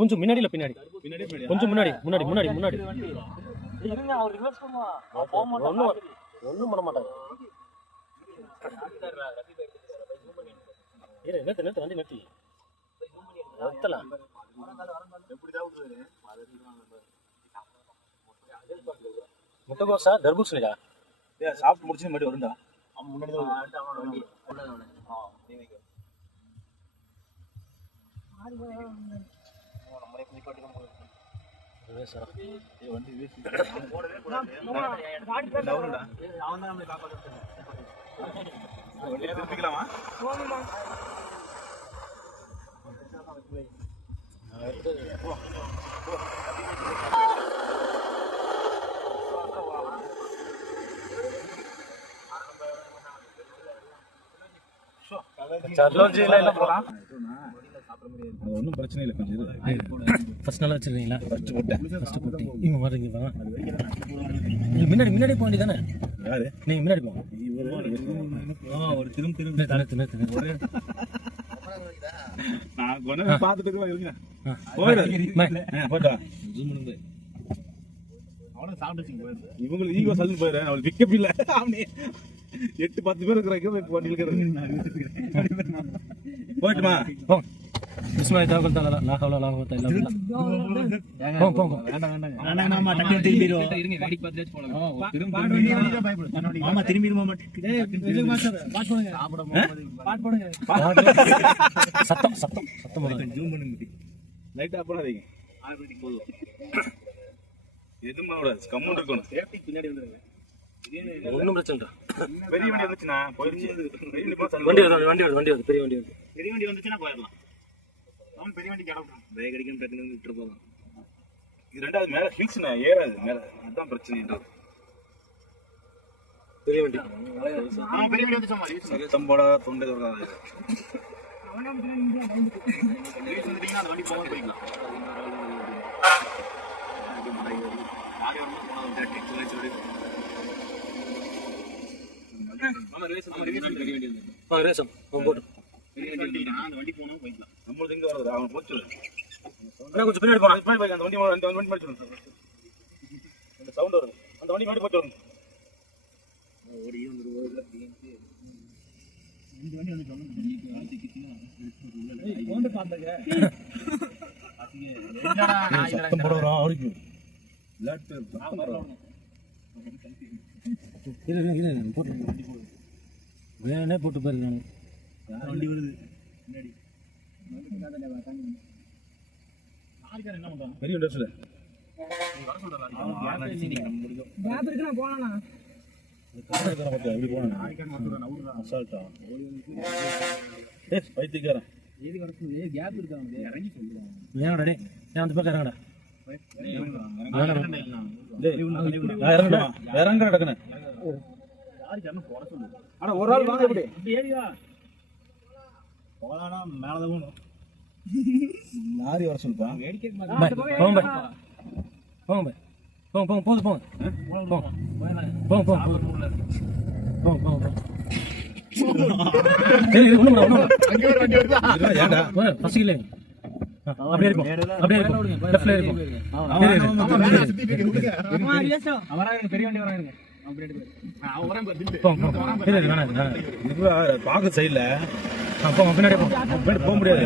கொஞ்சம் முன்னாடி பின்னாடி கொஞ்சம் முன்னாடி முன்னாடி முன்னாடி முன்னாடி ஒன்றும் பண்ண மாட்டாங்க. நிறுத்து நிறுத்து வண்டி நிறுத்தி நிறுத்தலாம். முட்டைகோசா தர்பூசணிக்கா சாப்பிட்டு முடிச்சு மட்டும் வருண்டா. ஒன்றும் பிரச்சனை இல்லை. கொஞ்சம் ஃபர்ஸ்ட் நல்லா வச்சிருக்கீங்களா? ஃபர்ஸ்ட் போட்டேன். இவங்க வரீங்க முன்னாடி முன்னாடி போக வேண்டியதானே? யாரு நீங்க முன்னாடி போங்க. ஒரு திரும்ப நான் கொண்டு பார்த்துட்டு போட்டா அவனை சாப்பிட்டு இவங்களுக்கு ஈகோ சல்லுன்னு போயிடுறேன். அவளுக்கு பிக்கப் இல்லை. அவனே 8-10 பேர் இருக்கிற போயிட்டுமா इसमें क्या करता है ना हवला लाभ होता है मामा टक्कर திரும்பிரோ இருங்க வேடி பார்த்துட்டு போலாம். திரும்ப மாமா திரும்பிரோ மாமா பாட் போடுங்க பாட் போடுங்க சத்தம் சத்தம் சத்தம் போடுங்க. ஜூம் பண்ணுங்க. லைட் ஆஃப் பண்ணாதீங்க. ஆல்ரெடி போடுங்க. எதுவும் பண்ணக்கூடாது. கம்முன்னு இருக்கணும். சேஃப்டி பின்னாடி வந்துருங்க. ஒன்றும் பிரச்சனை இல்லை. பெரிய வண்டி வந்துச்சுன்னா போயிடுச்சு. வண்டி வருது பெரிய வண்டி வந்துச்சுன்னா போயிடலாம். அவன் பெரிய வண்டி கிடக்கும். பிரேக் அடிக்கணும் டக்குன்னு விட்டு போகலாம். இது ரெண்டாவது மேலே ஹில்ஸ்ண்ணா ஏறாது மேலே. அதுதான் பிரச்சனை. பெரிய வண்டி பெரிய வண்டி வந்துச்சு. தம்போட தொண்டை தொடராது. அந்த வண்டி போக போய்க்கலாம். கொஞ்சம் பின்னாடி போனா அந்த வண்டி சவுண்ட் வருது. அந்த வண்டி மாடி போட்டு வரணும். வேணே போட்டு பாருங்க. வண்டி வருது முன்னாடி. பெரிய வண்டி பைத்தியக்காரன் அந்த பக்கம் இறங்கடா. இறங்க டக்குன்னு. ஆனா ஒரு ஆள் வாங்க எப்படி போகலாம். மேலதான் போகணும். லாரி வர சொல்லுப்பா. பாக்க சைட்ல பின்னாடி போக முடியாது.